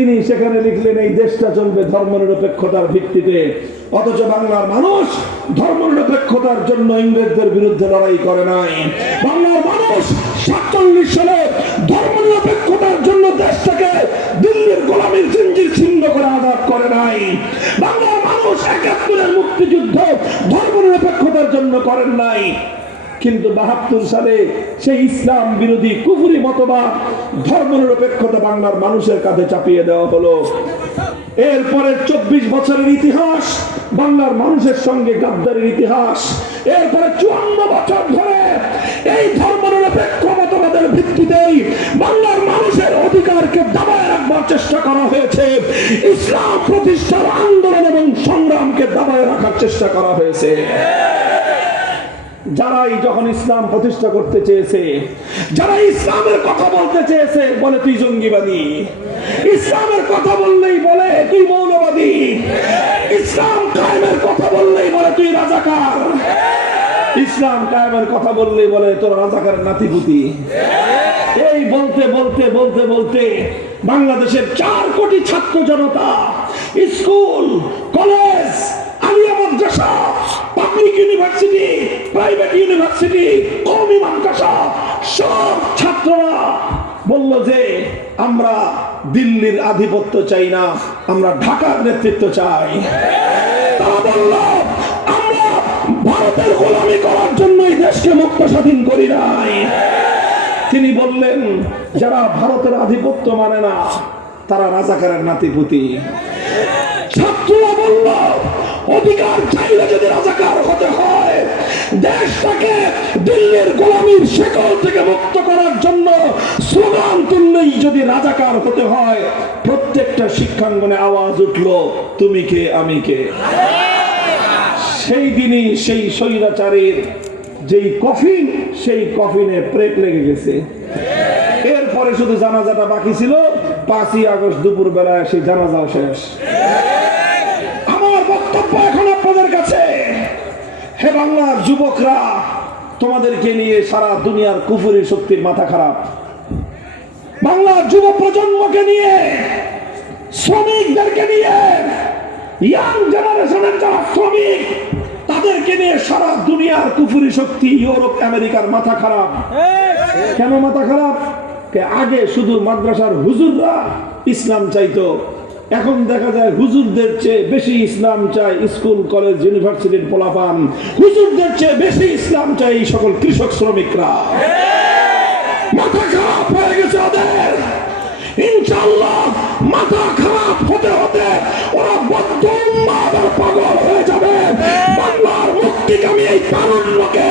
তিনি সেখানে লিখলেন এই দেশটা চলবে ধর্মনিরপেক্ষতার ভিত্তিতে। অথচ বাংলার মানুষ ধর্মনিরপেক্ষতার জন্য ইংরেজদের বিরুদ্ধে লড়াই করে নাই। বাংলার মানুষ 47 সালে ধর্মনিরপেক্ষতার জন্য দেশটাকে দিল্লির গোলামীর জিঞ্জির ছিন্ন করে আজাদ করে নাই। বাংলার মানুষ 71-এর মুক্তিযুদ্ধ ধর্মনিরপেক্ষতার জন্য করেন নাই। কিন্তু 72 সালে সেই ইসলাম বিরোধী কুফরি মতবাদ ধর্মনিরপেক্ষতা বাংলার মানুষের কাঁধে চাপিয়ে দেওয়া হলো। এরপরে 24 বছরের ইতিহাস বাংলার মানুষের সঙ্গে গাদ্দারির ইতিহাস। এরপরে 54 বছর ধরে এই ধর্মনিরপেক্ষ মতবাদের ভিত্তিতেই বাংলার মানুষের অধিকারকে দাবায় রাখবার চেষ্টা করা হয়েছে। ইসলাম প্রতিষ্ঠার আন্দোলন এবং সংগ্রামকে দাবায় রাখার চেষ্টা করা হয়েছে। যারাই যখন ইসলাম প্রতিষ্ঠা করতে চেয়েছে, যারা ইসলামের কথা বলতে চেয়েছে, বলে তুই জঙ্গিবাদী। ইসলামের কথা বললেই বলে তুই মৌলবাদী। ইসলাম কায়েমের কথা বললেই বলে তুই রাজাকার। ইসলাম কায়েমের কথা বললেই বলে তোর রাজাকার নাতিপুতি। এই বলতে বলতে বলতে বলতে বাংলাদেশের 4 কোটি ছাত্র জনতা স্কুল, কলেজ, আলিয়া মাদ্রাসা, পাবলিক ইউনিভার্সিটি, প্রাইভেট ইউনিভার্সিটি, কওমি মাদ্রাসা সব ছাত্ররা বলল যে আমরা দিল্লির আধিপত্য চাই না, আমরা ঢাকার নেতৃত্ব চাই। তারা বলল আমরা ভারতের গোলামি করার জন্যই দেশকে মুক্ত স্বাধীন করি নাই। তিনি বললেন যারা ভারতের আধিপত্য মানে না তারা রাজাকারের নাতিপুতি। ছাত্ররা বলল অধিকার চাইলে যদি রাজাকার হতে হয়, দেশটাকে দিল্লির গোলামীর শেকল থেকে মুক্ত করার জন্য স্লোগান তুললেই যদি রাজাকার হতে হয়, প্রত্যেকটা শিক্ষাঙ্গনে আওয়াজ উঠলো তুমি কে আমি কে। সেই দিনই সেই স্বৈরাচারের যেই কফিন, সেই কফিনে প্রেক লেগে গেছে। এরপরে শুধু জানাজাটা বাকি ছিল। 5ই আগস্ট দুপুর বেলায় সেই জানাজাও শেষ। আমার বক্তব্য এখন আপনাদের কাছে, হে বাংলার যুবকরা, তোমাদেরকে নিয়ে সারা দুনিয়ার কুফরি শক্তির মাথা খারাপ। বাংলার যুব প্রজন্মকে নিয়ে, শ্রমিকদেরকে নিয়ে, ইয়াং জেনারেশনের যারা শ্রমিক তাদেরকে নিয়ে সারা দুনিয়ার কুফরি শক্তি, ইউরোপ আমেরিকার মাথা খারাপ। কেন মাথা খারাপ? আগে শুধু মাদ্রাসার হুজুররা ইসলাম চাইতো, এখন দেখা যায় হুজুরদের চেয়ে বেশি ইসলাম চাই স্কুল, কলেজ, ইউনিভার্সিটির পোলাপান। হুজুরদের চেয়ে বেশি ইসলাম চাই এই সকল কৃষক শ্রমিকরা। মাথা খারাপ হয়ে গেছে ওদের। ইনশাআল্লাহ মাথা খারাপ হতে হতে ওরা বদ্ধ উন্মাদ আর পাগল হয়ে যাবে। বাংলার মুক্তিকামী এই তারুণ্যকে